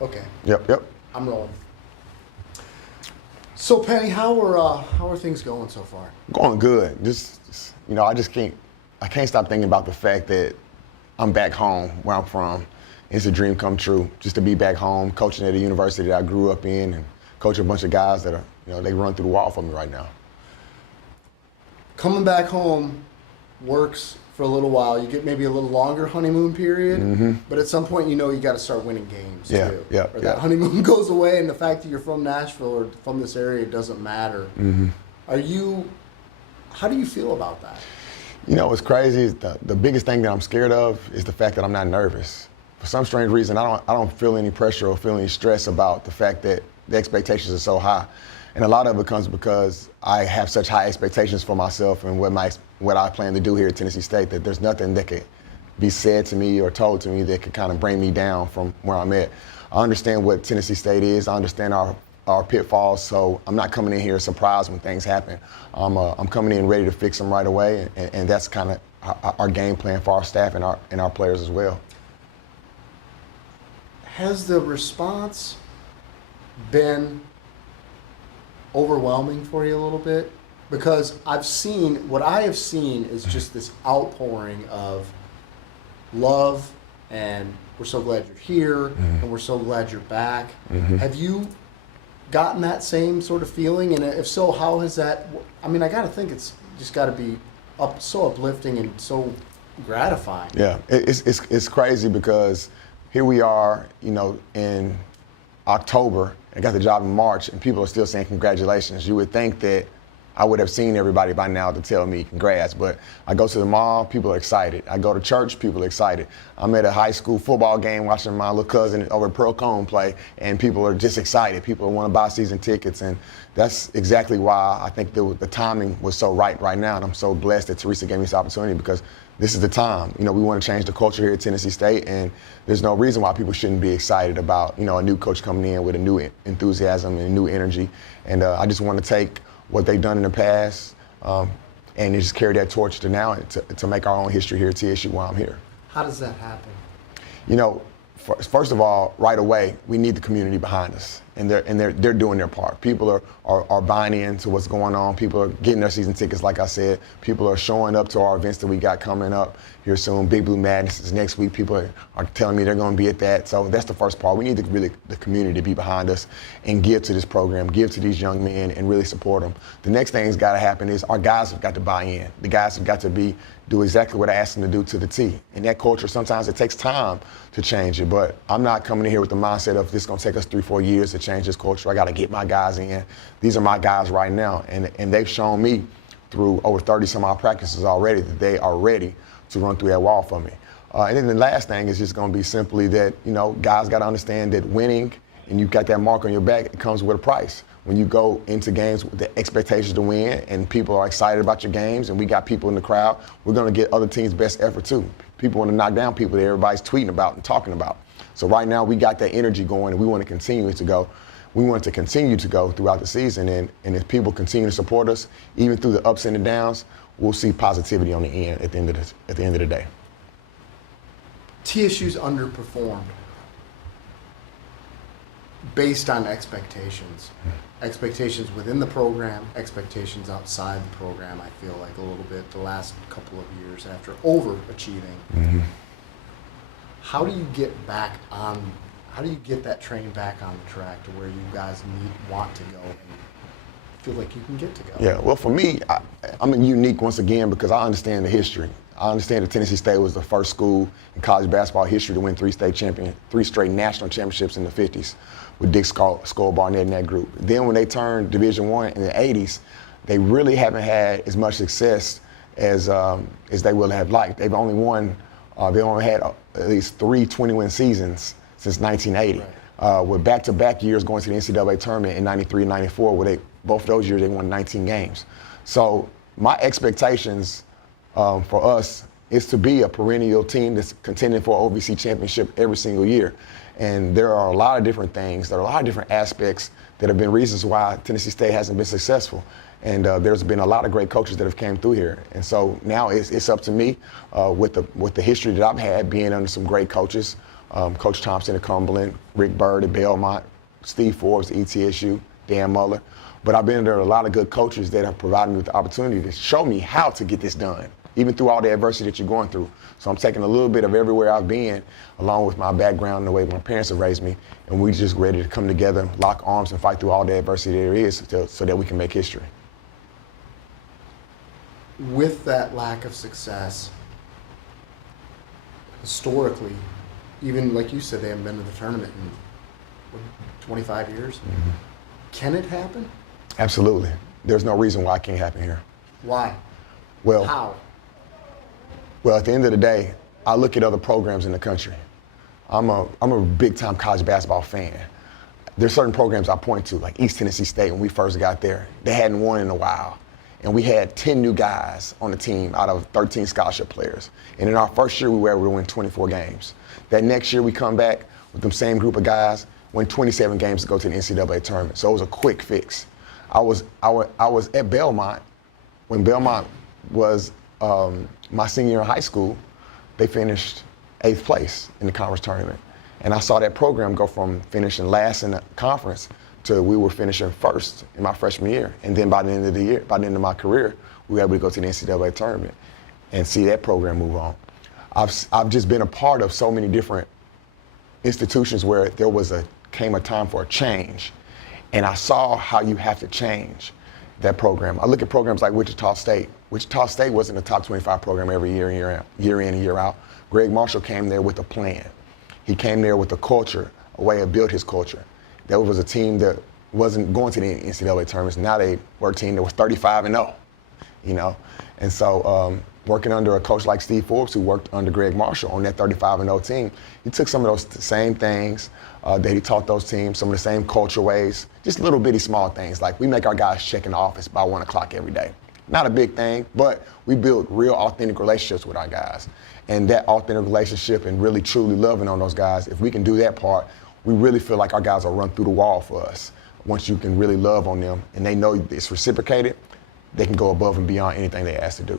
Okay. Yep. I'm rolling. So Penny, how are things going so far? Going good. I can't stop thinking about the fact that I'm back home where I'm from. It's a dream come true just to be back home, coaching at a university that I grew up in and coach a bunch of guys that they run through the wall for me right now. Coming back home works for a little while. You get maybe a little longer honeymoon period, but at some point you got to start winning games too. Or that honeymoon goes away, and the fact that you're from Nashville or from this area doesn't matter. How do you feel about that? What's crazy is the biggest thing that I'm scared of is the fact that I'm not nervous. For some strange reason, I don't feel any pressure or feel any stress about the fact that the expectations are so high. And a lot of it comes because I have such high expectations for myself and what I plan to do here at Tennessee State, that there's nothing that could be said to me or told to me that could kind of bring me down from where I'm at. I understand what Tennessee State is. I understand our pitfalls, so I'm not coming in here surprised when things happen. I'm coming in ready to fix them right away, and that's kind of our game plan for our staff and our players as well. Has the response been overwhelming for you a little bit? Because what I have seen is just this outpouring of love, and we're so glad you're here, and we're so glad you're back. Have you gotten that same sort of feeling? And if so, how has that, I got to think it's just got to be so uplifting and so gratifying. Yeah, it's crazy because here we are, in October. I got the job in March, and people are still saying congratulations. You would think that I would have seen everybody by now to tell me congrats, but I go to the mall, people are excited. I go to church, people are excited. I'm at a high school football game watching my little cousin over at Pearl Cone play, and people are just excited. People want to buy season tickets, and that's exactly why I think the timing was so right now, and I'm so blessed that Teresa gave me this opportunity, because this is the time. We want to change the culture here at Tennessee State, and there's no reason why people shouldn't be excited about, a new coach coming in with a new enthusiasm and new energy. And I just want to take what they've done in the past and just carry that torch to now to make our own history here at TSU while I'm here. How does that happen? First of all, right away, we need the community behind us, and they're doing their part. People are buying into what's going on. People are getting their season tickets, like I said. People are showing up to our events that we got coming up here soon. Big Blue Madness is next week. People are telling me they're going to be at that. So that's the first part. We need the community to be behind us and give to this program, give to these young men, and really support them. The next thing that's got to happen is our guys have got to buy in. The guys have got to do exactly what I asked them to do to the T. And that culture, sometimes it takes time to change it, but I'm not coming in here with the mindset of this is going to take us 3-4 years to change this culture. I got to get my guys in. These are my guys right now, and they've shown me through over 30 some odd practices already that they are ready to run through that wall for me. And then the last thing is just going to be simply that, guys got to understand that winning and you've got that mark on your back, it comes with a price. When you go into games with the expectations to win and people are excited about your games and we got people in the crowd, we're going to get other teams' best effort too. People want to knock down people that everybody's tweeting about and talking about. So right now we got that energy going, and we want to continue it to go. We want it to continue to go throughout the season, and if people continue to support us, even through the ups and the downs, we'll see positivity on the end at the end of the day. TSU's underperformed based on expectations. Expectations within the program, expectations outside the program, I feel like a little bit the last couple of years after overachieving. How do you get that train back on the track to where you guys want to go and feel like you can get to go? Yeah, well, for me, I'm unique once again because I understand the history. I understand that Tennessee State was the first school in college basketball history to win three straight national championships in the 50s with Dick Skull Barnett in that group. Then when they turned Division I in the 80s, they really haven't had as much success as they would have liked. They only had at least 3 20-win seasons since 1980, with back-to-back years going to the NCAA tournament in 93 and 94, where both those years they won 19 games. So my expectations for us is to be a perennial team that's contending for an OVC championship every single year. And there are a lot of different things, there are a lot of different aspects that have been reasons why Tennessee State hasn't been successful. And there's been a lot of great coaches that have came through here. And so now it's up to me with the history that I've had being under some great coaches Coach Thompson at Cumberland, Rick Byrd at Belmont, Steve Forbes at ETSU, Dan Muller. But I've been under a lot of good coaches that have provided me with the opportunity to show me how to get this done, even through all the adversity that you're going through. So I'm taking a little bit of everywhere I've been, along with my background and the way my parents have raised me, and we just ready to come together, lock arms, and fight through all the adversity there is so that we can make history. With that lack of success, historically, even like you said, they haven't been to the tournament in 25 years. Mm-hmm. Can it happen? Absolutely. There's no reason why it can't happen here. Why? Well, How? Well, at the end of the day, I look at other programs in the country. I'm a big-time college basketball fan. There's certain programs I point to, like East Tennessee State when we first got there. They hadn't won in a while. And we had 10 new guys on the team out of 13 scholarship players. And in our first year, we were able to win 24 games. That next year, we come back with the same group of guys, win 27 games to go to the NCAA tournament. So it was a quick fix. I was at Belmont when Belmont was my senior year in high school. They finished 8th place in the conference tournament. And I saw that program go from finishing last in the conference to we were finishing first in my freshman year. And then by the end of the year, by the end of my career, we were able to go to the NCAA tournament and see that program move on. I've just been a part of so many different institutions where there came a time for a change. And I saw how you have to change that program. I look at programs like Wichita State. Wichita State wasn't a top 25 program every year in and year out. Greg Marshall came there with a plan. He came there with a culture, a way to build his culture. There was a team that wasn't going to the NCAA tournaments. Now they were a team that was 35-0, you know. And so working under a coach like Steve Forbes, who worked under Greg Marshall on that 35-0 team, he took some of those same things that he taught those teams, some of the same culture ways, just little bitty small things. Like we make our guys check in the office by 1 o'clock every day. Not a big thing, but we build real authentic relationships with our guys. And that authentic relationship and really truly loving on those guys, if we can do that part, we really feel like our guys will run through the wall for us. Once you can really love on them and they know it's reciprocated, they can go above and beyond anything they ask to do.